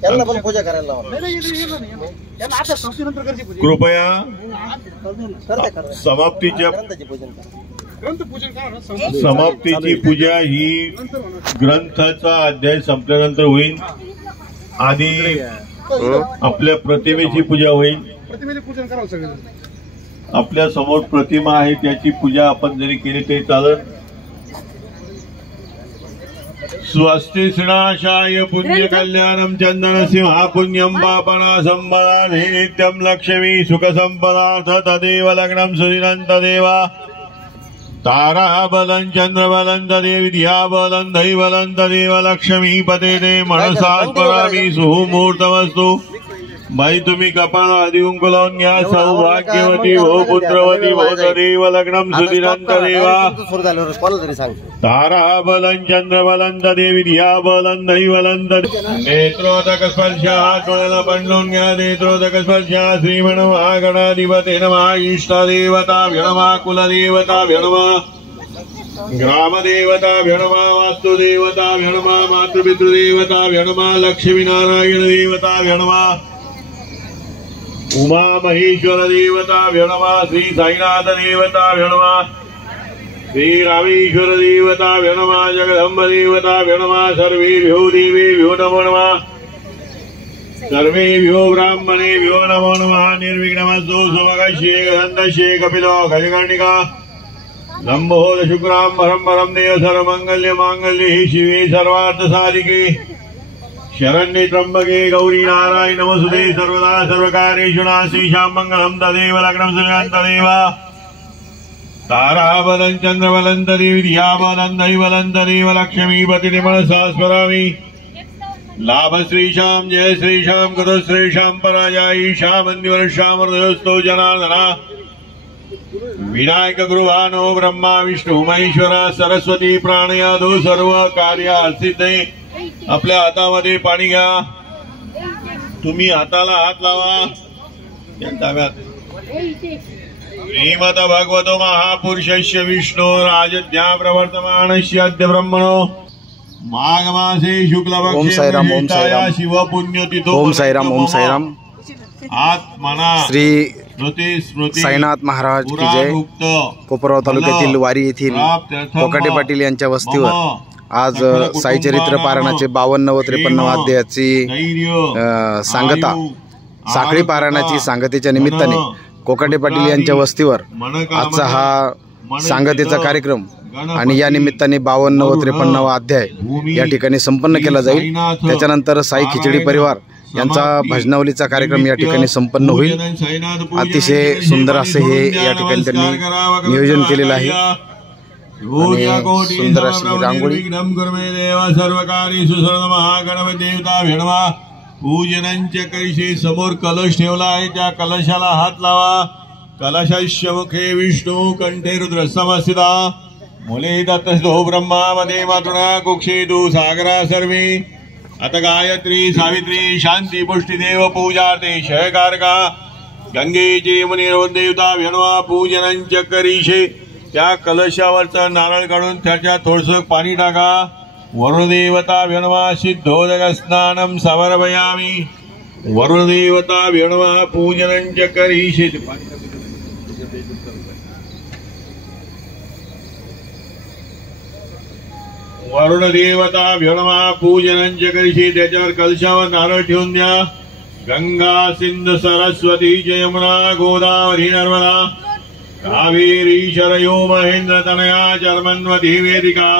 त्यांना पण पूजा करायला लावा. कृपया समाप्तीची पूजा ही ग्रंथाचा अध्याय संपल्यानंतर होईल. आधी आपल्या प्रतिमेची पूजा होईल. आपल्या समोर प्रतिमा आहे त्याची पूजा आपण जरी केली तरी चालत. स्वस्ति श्रीनाशाय पुण्य कल्याणम चंदन सिंहा पुण्यम पापना संपदा नित्यम लक्ष्मी सुख संपदार्थ तदेव लग्नम सुदिनं तदेवा तारा बलं चंद्र बलं तदेव विद्या बलं दैव बलं तदेव लक्ष्मी पते ते मनसा स्मरामि सुमुहूर्तमस्तु. बाई तुम्ही कपाळ आधी कुंकू लावून घ्या. सौभाग्यवती भो पुत्रवती भो तदेव लग्नम सुदिनं तदेवा तारा बलं चंद्र बलं तदेव विद्या बलं दैव बलं नेत्रोदक स्पर्श डोळ्याला बंडून घ्या. नेत्रोदक स्पर्श श्रीमण महागणाधिपते नमः. इष्टदेवताभ्यो नमः. कुलदेवताभ्यो नमः. ग्रामदेवताभ्यो नमः. वास्तुदेवताभ्यो नमः. मातृपितृदेवताभ्यो नमः. लक्ष्मीनारायण देवताभ्यो नमः. उमा महेश्वर देवताभ्यो नमः. श्री साईनाथ देवताभ्यो नमः. श्री रामेश्वर देवताभ्यो नमः. जगदम्ब देवताभ्यो नमः. सर्वेभ्यो देवेभ्यो नमो नमः. सर्वेभ्यो ब्राह्मणेभ्यो नमो नमः. निर्विघ्नमस्तु सुभगश्ये गन्धश्ये कपिलो गजकर्णिका लंबोद शुक्रां परं परं देव सर्वमंगल्य मांगल्ये शिवे सर्वार्थ साधिके शरण्ये त्र्यंबके गौरी नारायण नमोस्तुते. सर्वदा सर्वकार्येषु नास्तिशां मंगलं तदेव लग्नं सुदिनं तदेव तारा बलं चंद्र बलं तदेव विद्या बलं दैव बलं तदेव लक्ष्मी पतिते मनसा स्मरामि. लाभ श्रीशां जय श्रीशां गतो श्रीशां पराजयीशां वन्दिवर्षां हृदयस्थो जनार्दना. विनायक गृहानो ब्रह्मा विष्णु महेश्वरा सरस्वती प्राणयादो सर्व कार्यासिद्धे. आपल्या हातामध्ये पाणी घ्या. तुम्ही हाताला हात लावा. श्रीमद भगवतो महापुरुषस्य विष्णु राजज्ञा प्रवर्तमानस्य अद्य ब्रह्मणो माघ मासे शुक्ल पक्षे शिव पुण्यतिथो. ओम साईराम. ओम साईराम. आत्मना श्री साईनाथ महाराज की जय. कोपरगाव तालुक्यातील वारी येथील कोकाटे पाटील यांच्या वस्तीवर आज साईचरित्र पारायणाचे 52 व 53 अध्यायाची सांगता साखळी पारायणाची सांगतेच्या निमित्ताने कोकाटे पाटील यांच्या वस्तीवर आजचा हा सांगतेचा कार्यक्रम आणि या निमित्ताने 52 व 53 अध्याय या ठिकाणी संपन्न केला जाईल. त्याच्यानंतर साई खिचडी परिवार यांचा भजनावलीचा कार्यक्रम या ठिकाणी संपन्न होईल. अतिशय सुंदर असे हे या ठिकाणी त्यांनी नियोजन केलेलं आहे. सुंदर अशी रांगोळी. पूजनांच्या कळशी समोर कलश ठेवला आहे. त्या कलशाला हात लावा. कलशस्य मुखे विष्णू कंठे रुद्र समस्थिता. मुले दत्तो ब्रह्मा मध्ये मातृणा कुक्षेतु सागरा सर्वे. अत गायत्री सावित्री शांती पुष्टी देव पूजाते शयकारका. गंगेचे मुनी देवता भेणवा पूजनांच्या करीशे. त्या कलशावरचा नारळ काढून त्याच्यात थोडंसं पाणी टाका. वरुणदेवता भेणवा सिद्धोदक स्नानम समर्पयामि. वरुणदेवता भेणवा पूजनांच्या करीशे. वरुण देवता भेणवा पूजनांच्या करीशे. त्याच्यावर कलशावर नारळ ठेवून द्या. गंगा सिंधु सरस्वती जयमुना गोदावरी नर्मदा कावेरी शरयो महेंद्र तनया चर्मन्वती वेदिका.